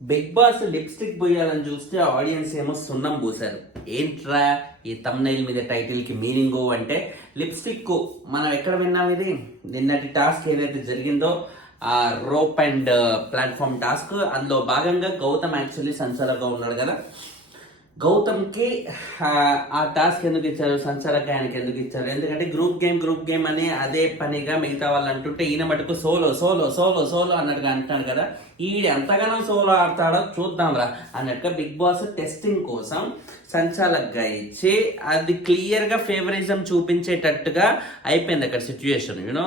Big boss lipstick పోయాలని చూస్తే audience ఏమో సున్నం పూసారు. ఏంట్రా ఈ తమ్నైల్ మీద టైటిల్ కి మీనింగ్ అంటే లిప్స్టిక్. మనం ఎక్కడ విన్నాం ఇది? నిన్నటి టాస్క్ ఏదైతే జరిగిందో ఆ రోప్ అండ్ ప్లాట్ఫామ్ టాస్క్, అందులో భాగంగా గౌతమ్ యాక్చువల్లీ సంచాలకుగా ఉన్నాడు కదా. గౌతమ్కి ఆ టాస్క్ ఎందుకు ఇచ్చారు, సంచాలక ఆయనకి ఎందుకు ఇచ్చారు? ఎందుకంటే గ్రూప్ గేమ్ అని అదే పనిగా మిగతా వాళ్ళు అంటుంటే ఈయన మటుకు సోలో సోలో సోలో సోలో అన్నట్టుగా అంటున్నాడు కదా. ఈడు ఎంతగానో సోలో ఆడతాడో చూద్దాంరా అన్నట్టుగా బిగ్ బాస్ టెస్టింగ్ కోసం సంచాలకగా ఇచ్చి అది క్లియర్ గా ఫేవరిజం చూపించేటట్టుగా అయిపోయింది అక్కడ సిచ్యుయేషన్. యూనో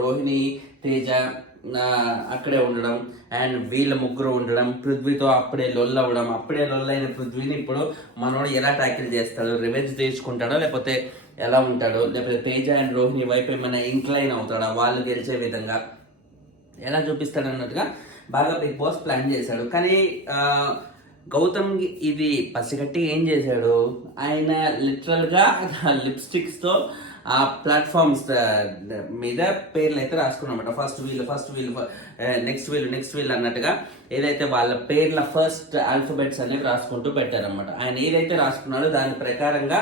రోహిణి, తేజ అక్కడే ఉండడం అండ్ వీళ్ళ ముగ్గురు ఉండడం, పృథ్వీతో అప్పుడే లొల్లవడం, అప్పుడే లొల్లైన పృథ్వీని ఇప్పుడు మనోడు ఎలా ట్యాకిల్ చేస్తాడు, రివెంజ్ తీర్చుకుంటాడో లేకపోతే ఎలా ఉంటాడో, లేకపోతే తేజ అండ్ రోహిణి వైపు ఏమైనా ఇంక్లైన్ అవుతాడా, వాళ్ళు గెలిచే విధంగా ఎలా చూపిస్తాడు అన్నట్టుగా బాగా బిగ్ బాస్ ప్లాన్ చేశాడు. కానీ గౌతమ్ ఇది పసిగట్టి ఏం చేశాడు, ఆయన లిటరల్ గా లిప్స్టిక్స్ తో ఆ ప్లాట్ఫామ్స్ మీద పేర్లు అయితే రాసుకున్నమాట. ఫస్ట్ వీళ్ళు నెక్స్ట్ వీళ్ళు అన్నట్టుగా ఏదైతే వాళ్ళ పేర్ల ఫస్ట్ ఆల్ఫాబెట్స్ అనేవి రాసుకుంటూ పెట్టారనమాట. ఆయన ఏదైతే రాసుకున్నాడో దాని ప్రకారంగా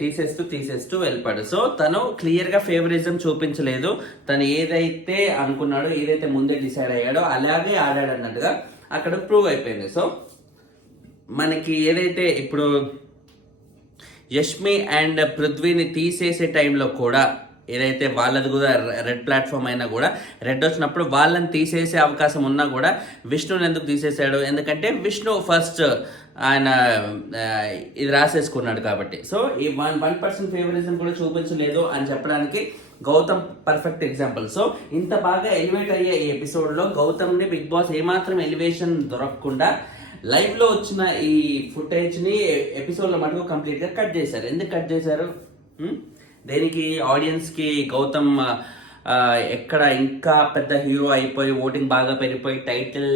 తీసేస్తూ వెళ్ళిపోయాడు. సో తను క్లియర్ గా ఫేవరిజం చూపించలేదు. తను ఏదైతే అనుకున్నాడో, ఏదైతే ముందే డిసైడ్ అయ్యాడో అలాగే ఆడాడు అన్నట్టుగా అక్కడ ప్రూవ్ అయిపోయింది. సో మనకి ఏదైతే ఇప్పుడు యష్మి అండ్ పృథ్వీని తీసేసే టైంలో కూడా ఏదైతే వాళ్ళది కూడా రెడ్ ప్లాట్ఫామ్ అయినా కూడా రెడ్ వచ్చినప్పుడు వాళ్ళని తీసేసే అవకాశం ఉన్నా కూడా విష్ణుని ఎందుకు తీసేశాడు? ఎందుకంటే విష్ణు ఫస్ట్ ఆయన ఇది రాసేసుకున్నాడు కాబట్టి. సో ఈ 1% ఫేవరిజం కూడా చూపించలేదు అని చెప్పడానికి గౌతమ్ పర్ఫెక్ట్ ఎగ్జాంపుల్. సో ఇంత బాగా ఎలివేట్ అయ్యే ఈ ఎపిసోడ్లో గౌతమ్ని బిగ్ బాస్ ఏమాత్రం ఎలివేషన్ దొరకకుండా లైవ్ లో వచ్చిన ఈ ఫుటేజ్ ని ఎపిసోడ్ లో మటుకు కంప్లీట్ గా కట్ చేశారు. ఎందుకు కట్ చేశారు? దేనికి? ఆడియన్స్ కి గౌతమ్ ఎక్కడ ఇంకా పెద్ద హీరో అయిపోయి ఓటింగ్ బాగా పెరిగిపోయి టైటిల్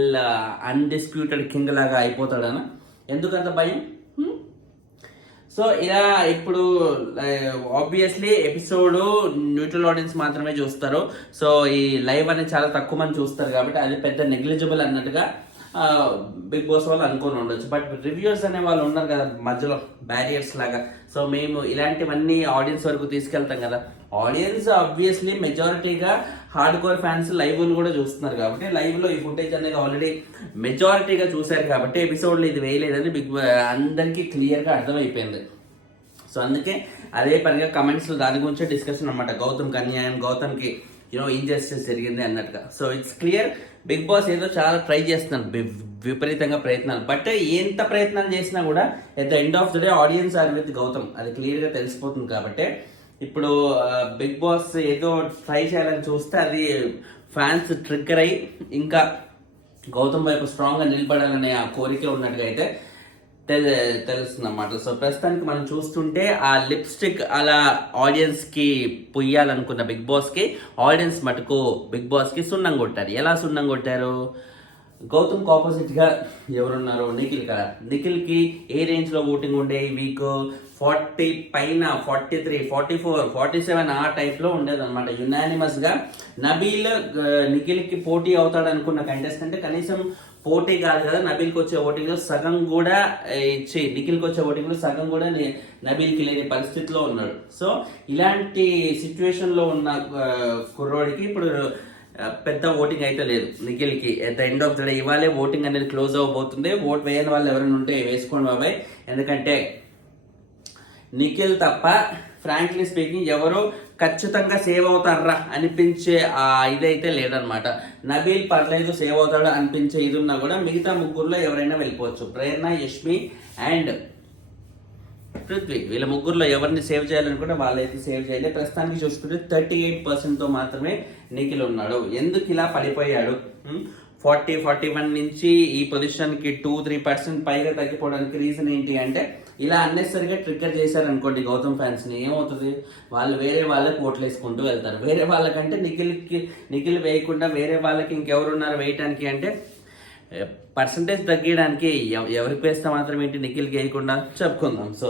అన్డిస్ప్యూటెడ్ కింగ్ లాగా అయిపోతాడనా? ఎందుకంత భయం? సో ఇలా ఇప్పుడు ఆబ్వియస్లీ ఎపిసోడ్ న్యూట్రల్ ఆడియన్స్ మాత్రమే చూస్తారు. సో ఈ లైవ్ అనేది చాలా తక్కువ మంది చూస్తారు కాబట్టి అది పెద్ద నెగ్లిజిబుల్ అన్నట్టుగా బిగ్ బాస్ వాళ్ళు అనుకుని ఉండొచ్చు. బట్ రివ్యూర్స్ అనే వాళ్ళు ఉన్నారు కదా మధ్యలో బ్యారియర్స్ లాగా. సో మేము ఇలాంటివన్నీ ఆడియన్స్ వరకు తీసుకెళ్తాం కదా. ఆడియన్స్ ఆబ్వియస్లీ మెజారిటీగా హార్డ్ కోర్ ఫ్యాన్స్ లైవ్ కూడా చూస్తున్నారు కాబట్టి లైవ్ లో ఈ ఫుటేజ్ అనేది ఆల్రెడీ మెజారిటీగా చూశారు కాబట్టి ఎపిసోడ్లో ఇది వేయలేదని అందరికీ క్లియర్ గా అర్థమైపోయింది. సో అందుకే అదే పనిగా కమెంట్స్ లో దాని గురించే డిస్కషన్ అనమాట. గౌతమ్కి అన్యాయం, గౌతమ్కి ఇంజస్టిస్ జరిగింది అన్నట్టుగా. So it's clear Bigg Boss ఏదో చాలా ట్రై చేస్తున్నారు, విపరీతంగా ప్రయత్నాలు. బట్ ఎంత ప్రయత్నాలు చేసినా కూడా at the end of the day audience are with Gautam, అది క్లియర్ గా తెలిసిపోతుంది. కాబట్టి ఇప్పుడు బిగ్ బాస్ ఏదో ట్రై చేయాలని చూస్తే అది ఫ్యాన్స్ ట్రిగ్గర్ అయ్యి ఇంకా గౌతమ్ వైపు స్ట్రాంగ్ గా నిలబడాలనే ఆ కోరిక ఉన్నట్టుగా అయితే తెలుస్తుంది అన్నమాట. సో ప్రస్తుతానికి మనం చూస్తుంటే ఆ లిప్స్టిక్ అలా ఆడియన్స్ కి పొయ్యాలనుకున్న బిగ్ బాస్ కి ఆడియన్స్ మటుకు బిగ్ బాస్ కి సున్నం కొట్టారు. ఎలా సున్నం కొట్టారు? గౌతమ్ ఆపోజిట్ గా ఎవరున్నారు? నిఖిల్ కదా. నిఖిల్ కి ఏ రేంజ్ లో ఓటింగ్ ఉండే ఈ వీక్ 40 పైన 43, 44, 47 ఆ టైప్ లో ఉండేది అనమాట. యునానిమస్ గా నబీల్ నిఖిల్ కి పోటీ అవుతాడు అనుకున్న కంటెస్టెంట్ కనీసం పోటీ కాదు కదా, నబీల్కి వచ్చే ఓటింగ్ లో సగం కూడా ఇచ్చి నిఖిల్కి వచ్చే ఓటింగ్ లో సగం కూడా నబీల్కి లేని పరిస్థితిలో ఉన్నాడు. సో ఇలాంటి సిచ్యువేషన్ లో ఉన్న కుర్రోడికి ఇప్పుడు పెద్ద ఓటింగ్ అయితే లేదు నిఖిల్కి. At the end of the day ఇవాళే ఓటింగ్ అనేది క్లోజ్ అవ్వబోతుంది. ఓట్ వేయని వాళ్ళు ఎవరైనా ఉంటే వేసుకోండి బాబాయ్. ఎందుకంటే నిఖిల్ తప్ప ఫ్రాంక్లీ స్పీకింగ్ ఎవరు ఖచ్చితంగా సేవ్ అవుతారా అనిపించే ఆ ఇదైతే లేదనమాట. నబీల్ పర్లేదు సేవ్ అవుతాడు అనిపించే ఇది ఉన్నా కూడా మిగతా ముగ్గురులో ఎవరైనా వెళ్ళిపోవచ్చు. ప్రేరణ, యష్మి అండ్ పృథ్వీ, వీళ్ళ ముగ్గురులో ఎవరిని సేవ్ చేయాలనుకుంటే వాళ్ళైతే సేవ్ చేయలేదు. ప్రస్తుతానికి చూసుకుంటే 38% తో మాత్రమే నిఖిల్ ఉన్నాడు. ఎందుకు ఇలా పడిపోయాడు? 40-41 నుంచి ఈ పొజిషన్ కి 2-3% పైగా తగ్గిపోవడానికి రీజన్ ఏంటి అంటే ఇలా అన్నెసరిగా ట్రిగ్గర్ చేశారు అనుకోండి గౌతమ్ ఫ్యాన్స్ ని, ఏమవుతుంది? వాళ్ళు వేరే వాళ్ళకి ఓట్లు వేసుకుంటూ వెళ్తారు. వేరే వాళ్ళకంటే నిఖిల్ వేయకుండా వేరే వాళ్ళకి ఇంకెవరున్నారు వేయటానికి అంటే పర్సంటేజ్ తగ్గడానికి ఎవరికి వేస్తే మాత్రం ఏంటి నిఖిల్కి వేయకుండా చెప్పుకుందాం. సో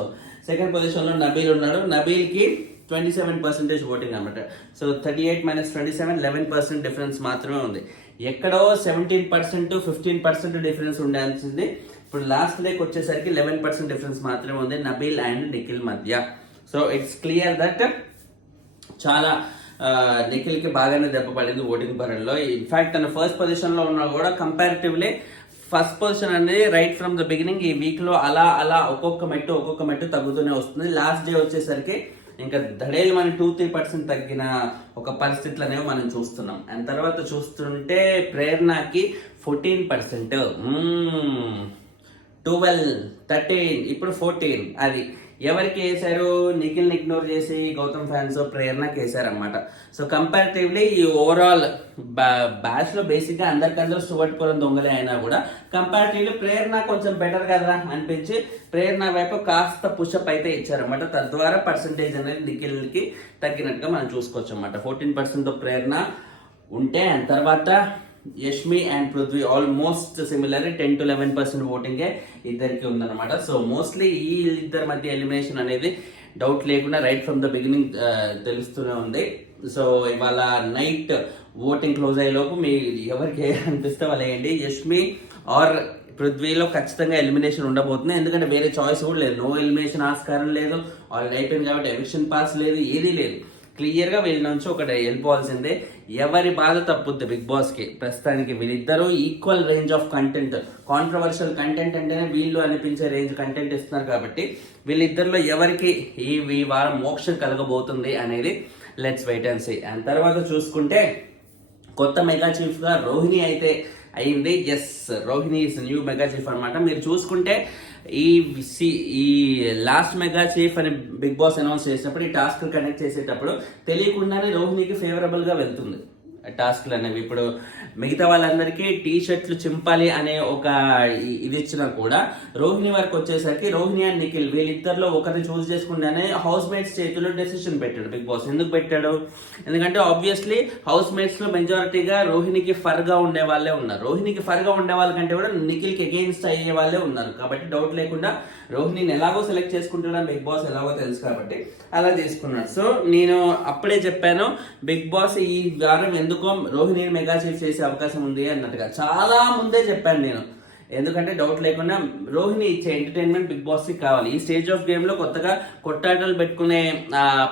సెకండ్ పొజిషన్ లో నబీల్ ఉన్నాడు. నబీల్ కి 27% ఓటింగ్ అనమాట. సో 38 - 27 11% డిఫరెన్స్ మాత్రమే ఉంది. ఎక్కడో 17% 15% డిఫరెన్స్ ఉండాల్సింది ఇప్పుడు లాస్ట్ డేకి వచ్చేసరికి 11% డిఫరెన్స్ మాత్రమే ఉంది నబీల్ అండ్ నిఖిల్ మధ్య. సో ఇట్స్ క్లియర్ దట్ చాలా నిఖిల్కి బాగానే దెబ్బ పడింది ఓటింగ్ పరంలో. ఇన్ఫాక్ట్ తన ఫస్ట్ పొజిషన్లో ఉన్నా కూడా కంపారిటివ్లీ ఫస్ట్ పొజిషన్ అనేది రైట్ ఫ్రమ్ ద బిగినింగ్ ఈ వీక్లో అలా అలా ఒక్కొక్క మెట్టు తగ్గుతూనే వస్తుంది. లాస్ట్ డే వచ్చేసరికి ఇంకా ధడేలు మన 2-3% తగ్గిన ఒక పరిస్థితులు అనేవి మనం చూస్తున్నాం. అండ్ తర్వాత చూస్తుంటే ప్రేరణకి 14%, 12, 13, ఇప్పుడు 14. అది ఎవరికి వేశారు? నిఖిల్ని ఇగ్నోర్ చేసి గౌతమ్ ఫ్యాన్స్ ప్రేరణకి వేశారనమాట. సో కంపారిటివ్లీ ఈ ఓవరాల్ బ్యాచ్ లో బేసిక్ గా అందరికందరూ సువట్టుకోవడం దొంగలే అయినా కూడా కంపారిటివ్లీ ప్రేరణ కొంచెం బెటర్ కదా అనిపించి ప్రేరణ వైపు కాస్త పుషప్ అయితే ఇచ్చారనమాట. తద్వారా పర్సంటేజ్ అనేది నిఖిల్కి తగ్గినట్టుగా మనం చూసుకోవచ్చు అనమాట. 14% ప్రేరణ ఉంటే అండ్ తర్వాత Yashmi and Prithvi almost similar 10-11% ఓటింగే ఇద్దరికి ఉందన్నమాట. సో మోస్ట్లీ ఈ ఇద్దరి మధ్య ఎలిమినేషన్ అనేది డౌట్ లేకుండా రైట్ ఫ్రమ్ ద బిగినింగ్ తెలుస్తూనే ఉంది. సో ఇవాళ నైట్ ఓటింగ్ క్లోజ్ అయ్యేలోపు మీ ఎవరికి అనిపిస్తే వాళ్ళు వేయండి. యష్మి ఆర్ పృథ్వీలో ఖచ్చితంగా ఎలిమినేషన్ ఉండబోతుంది. ఎందుకంటే వేరే చాయిస్ కూడా లేదు. నో ఎలిమినేషన్ ఆస్కారం లేదు. ఆల్రెడీ అయిపోయింది కాబట్టి ఎవిక్షన్ పాస్ లేదు, ఏదీ లేదు. క్లియర్గా వీళ్ళ నుంచి ఒకటి వెళ్ళిపోవాల్సిందే. ఎవరి బాధ తప్పుద్ది బిగ్ బాస్కి. ప్రస్తుతానికి వీళ్ళిద్దరూ equal range of content, controversial content అంటేనే వీళ్ళు అనిపించే రేంజ్ కంటెంట్ ఇస్తున్నారు కాబట్టి వీళ్ళిద్దరిలో ఎవరికి ఈ వారం మోక్షం కలగబోతుంది అనేది let's wait and see. And తర్వాత చూసుకుంటే కొత్త మెగా చీఫ్గా రోహిణి అయితే అయింది. Yes, Rohini is new mega chief అనమాట. మీరు చూసుకుంటే ఈ లాస్ట్ మెగా చీఫ్ అని బిగ్ బాస్ అనౌన్స్ చేసినప్పుడు ఈ టాస్క్ కండక్ట్ చేసేటప్పుడు తెలియకుండానే రోహిణికి ఫేవరబుల్ గా వెళ్తుంది టాస్క్లు అనేవి. ఇప్పుడు మిగతా వాళ్ళందరికీ టీ షర్ట్లు చింపాలి అనే ఒక ఇది ఇచ్చినా కూడా రోహిణి వరకు వచ్చేసరికి రోహిణి అండ్ నిఖిల్ వీళ్ళిద్దరిలో ఒకరిని చూస్ చేసుకుంటేనే హౌస్ మేట్స్ చేతిలో డెసిషన్ పెట్టాడు బిగ్ బాస్. ఎందుకు పెట్టాడు? ఎందుకంటే ఆబ్వియస్లీ హౌస్ మేట్స్ లో మెజారిటీగా రోహిణికి ఫర్ గా ఉండే వాళ్ళే ఉన్నారు. రోహిణికి ఫర్ గా ఉండే వాళ్ళకంటే కూడా నిఖిల్కి అగెయిన్స్ట్ అయ్యే వాళ్ళే ఉన్నారు. కాబట్టి డౌట్ లేకుండా రోహిణిని ఎలాగో సెలెక్ట్ చేసుకుంటాడని బిగ్ బాస్ ఎలాగో తెలుసు కాబట్టి అలా తీసుకున్నాడు. సో నేను అప్పుడే చెప్పాను బిగ్ బాస్ ఈ వారం ఎందుకో రోహిణిని మెగా చీఫ్ చేసే అవకాశం ఉంది అన్నట్టుగా చాలా ముందే చెప్పాను నేను. ఎందుకంటే డౌట్ లేకుండా రోహిణి ఇచ్చే ఎంటర్టైన్మెంట్ బిగ్ బాస్ కి కావాలి. ఈ స్టేజ్ ఆఫ్ గేమ్ లో కొత్తగా కొట్టాటలు పెట్టుకునే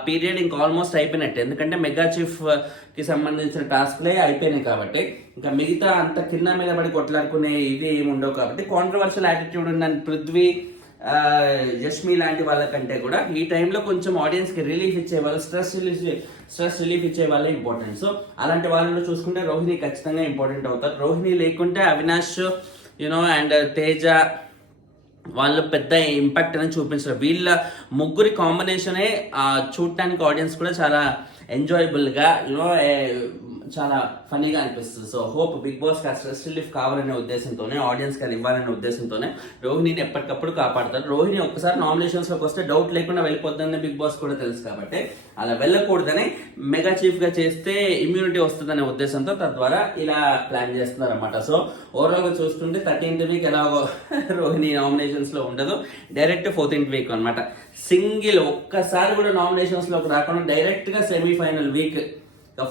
పీరియడ్ ఇంకా ఆల్మోస్ట్ అయిపోయినట్టు. ఎందుకంటే మెగా చీఫ్ కి సంబంధించిన టాస్క్లే అయిపోయినాయి కాబట్టి ఇంకా మిగతా అంత కింద మీద పడి కొట్లాడుకునే ఇవి ఏమి ఉండవు కాబట్టి కాంట్రవర్షియల్ యాటిట్యూడ్ ఉన్న పృథ్వీ యష్మి లాంటి వాళ్ళకంటే కూడా ఈ టైంలో కొంచెం ఆడియన్స్ కి రిలీఫ్ ఇచ్చే వాళ్ళు, స్ట్రెస్ రిలీఫ్ ఇచ్చే వాళ్ళే ఇంపార్టెంట్. సో అలాంటి వాళ్ళలో చూసుకుంటే రోహిణి ఖచ్చితంగా ఇంపార్టెంట్ అవుతారు. రోహిణి లేకుంటే అవినాష్ అండ్ తేజ వాళ్ళు పెద్ద ఇంపాక్ట్ అనేది చూపించారు. వీళ్ళ ముగ్గురి కాంబినేషనే చూడటానికి ఆడియన్స్ కూడా చాలా ఎంజాయబుల్గా చాలా ఫనీగా అనిపిస్తుంది. సో హోప్ బిగ్ బాస్ కి స్ట్రెస్ రిలీఫ్ కావాలనే ఉద్దేశంతోనే, ఆడియన్స్ కి అది ఇవ్వాలనే ఉద్దేశంతోనే రోహిణిని ఎప్పటికప్పుడు కాపాడతారు. రోహిణి ఒక్కసారి నామినేషన్స్ లోకి వస్తే డౌట్ లేకుండా వెళ్ళిపోతుందని బిగ్ బాస్ కూడా తెలుసు కాబట్టి అలా వెళ్ళకూడదని మెగా చీఫ్ గా చేస్తే ఇమ్యూనిటీ వస్తుందనే ఉద్దేశంతో తద్వారా ఇలా ప్లాన్ చేస్తున్నారు అనమాట. సో ఓవరాల్ గా చూస్తుంటే 13th వీక్ ఎలాగో రోహిణి నామినేషన్స్ లో ఉండదు, డైరెక్ట్ 14th వీక్ అనమాట. సింగిల్ ఒక్కసారి కూడా నామినేషన్స్ లోకి రాకుండా డైరెక్ట్ గా సెమీఫైనల్ వీక్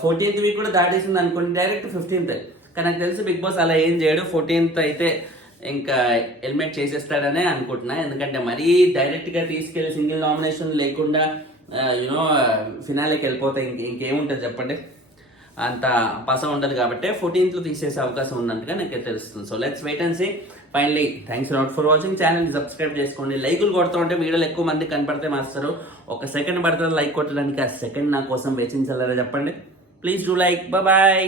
14th వీక్ కూడా దాటేసింది అనుకోండి, డైరెక్ట్ 15th. కానీ నాకు తెలిసి బిగ్ బాస్ అలా ఏం చేయడు. 14th అయితే ఇంకా ఎలిమినేట్ చేసేస్తాడనే అనుకుంటున్నా. ఎందుకంటే మరీ డైరెక్ట్ గా తీసుకెళ్లి సింగిల్ నామినేషన్ లేకుండా ఫినాలేకి వెళ్ళిపోతే ఇంకేముంటుంది చెప్పండి, అంత పస ఉండదు. కాబట్టి 14th లో తీసేసే అవకాశం ఉన్నట్టుగా నాకు తెలుస్తుంది. So let's wait and see. Finally thanks lot for watching. Channel subscribe చేసుకోండి. లైకులు కొడుతూ ఉంటే వీడియోలు ఎక్కువ మంది కనపడితే మాస్తారు. ఒక సెకండ్ పడుతుంది లైక్ కొట్టడానికి, ఆ సెకండ్ నా కోసం వేచించాలని చెప్పండి. Please do like. బాయ్.